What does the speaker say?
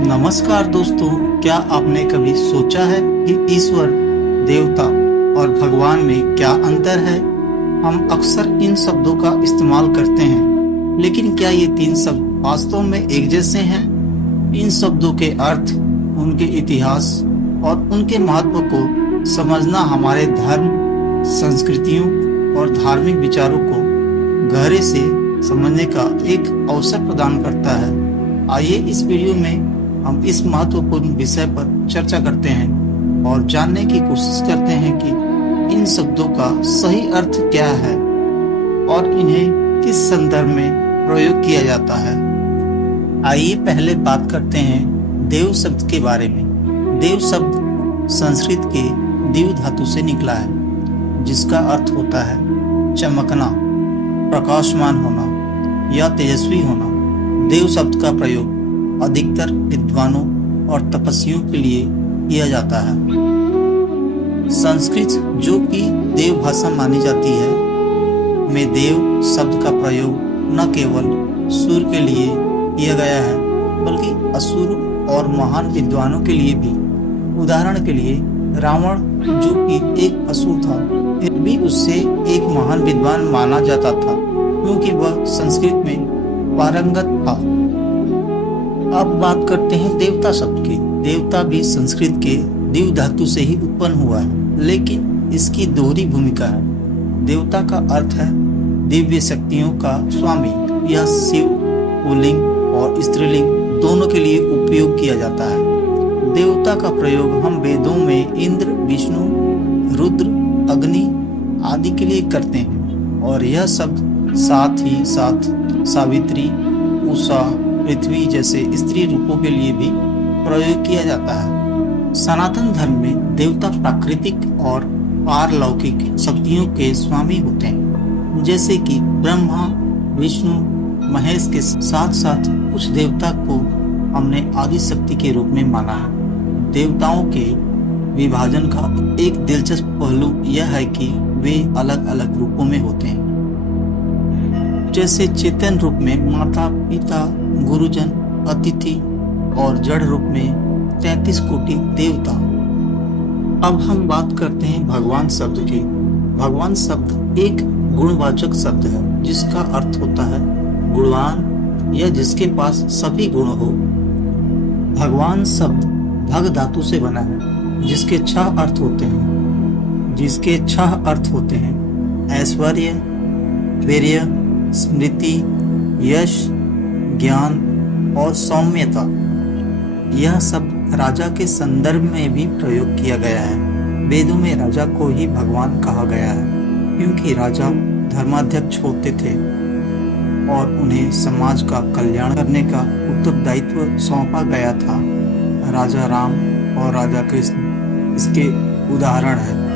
नमस्कार दोस्तों, क्या आपने कभी सोचा है कि ईश्वर, देवता और भगवान में क्या अंतर है? हम अक्सर इन शब्दों का इस्तेमाल करते हैं, लेकिन क्या ये तीन शब्द वास्तव में एक जैसे हैं? इन शब्दों के अर्थ, उनके इतिहास और उनके महत्व को समझना हमारे धर्म, संस्कृतियों और धार्मिक विचारों को गहरे से समझने का एक अवसर प्रदान करता है। आइए इस वीडियो में हम इस महत्वपूर्ण विषय पर चर्चा करते हैं और जानने की कोशिश करते हैं कि इन शब्दों का सही अर्थ क्या है और इन्हें किस संदर्भ में प्रयोग किया जाता है। आइए पहले बात करते हैं देव शब्द के बारे में। देव शब्द संस्कृत के दिव धातु से निकला है, जिसका अर्थ होता है चमकना, प्रकाशमान होना या तेजस्वी होना। देव शब्द का प्रयोग अधिकतर विद्वानों और तपस्वियों के लिए किया जाता है। संस्कृत, जो कि देव भाषा मानी जाती है, में देव शब्द का प्रयोग न केवल सूर्य के लिए किया गया है, बल्कि असुर और महान विद्वानों के लिए भी। उदाहरण के लिए रावण, जो कि एक असुर था, फिर भी उससे एक महान विद्वान माना जाता था, क्योंकि वह संस्कृत में पारंगत था। अब बात करते हैं देवता शब्द की। देवता भी संस्कृत के दिव धातु से ही उत्पन्न हुआ है, लेकिन इसकी दोहरी भूमिका है। देवता का अर्थ है दिव्य शक्तियों का स्वामी। यह शिव, पुल्लिंग और स्त्रीलिंग दोनों के लिए उपयोग किया जाता है। देवता का प्रयोग हम वेदों में इंद्र, विष्णु, रुद्र, अग्नि आदि के लिए करते हैं, और यह शब्द साथ ही साथ सावित्री, उषा, पृथ्वी जैसे स्त्री रूपों के लिए भी प्रयोग किया जाता है। सनातन धर्म में देवता प्राकृतिक और पारलौकिक शक्तियों के स्वामी होते हैं, जैसे कि ब्रह्मा, विष्णु, महेश के साथ साथ कुछ देवता को हमने आदि शक्ति के रूप में माना है। देवताओं के विभाजन का एक दिलचस्प पहलू यह है कि वे अलग अलग रूपों में होते हैं, जैसे चेतन रूप में माता, पिता, गुरुजन, अतिथि और जड़ रूप में 33 कोटि देवता। अब हम बात करते हैं भगवान शब्द की। भगवान शब्द एक गुणवाचक शब्द है, जिसका अर्थ होता है गुणवान या जिसके पास सभी गुण हो। भगवान शब्द भग धातु से बना है, जिसके छह अर्थ होते हैं ऐश्वर्य, वीर्य, स्मृति, यश, ज्ञान और सौम्यता। यह शब्द राजा के संदर्भ में भी प्रयोग किया गया है। वेदों में राजा को ही भगवान कहा गया है, क्योंकि राजा धर्माध्यक्ष होते थे और उन्हें समाज का कल्याण करने का उत्तरदायित्व सौंपा गया था। राजा राम और राजा कृष्ण इसके उदाहरण है।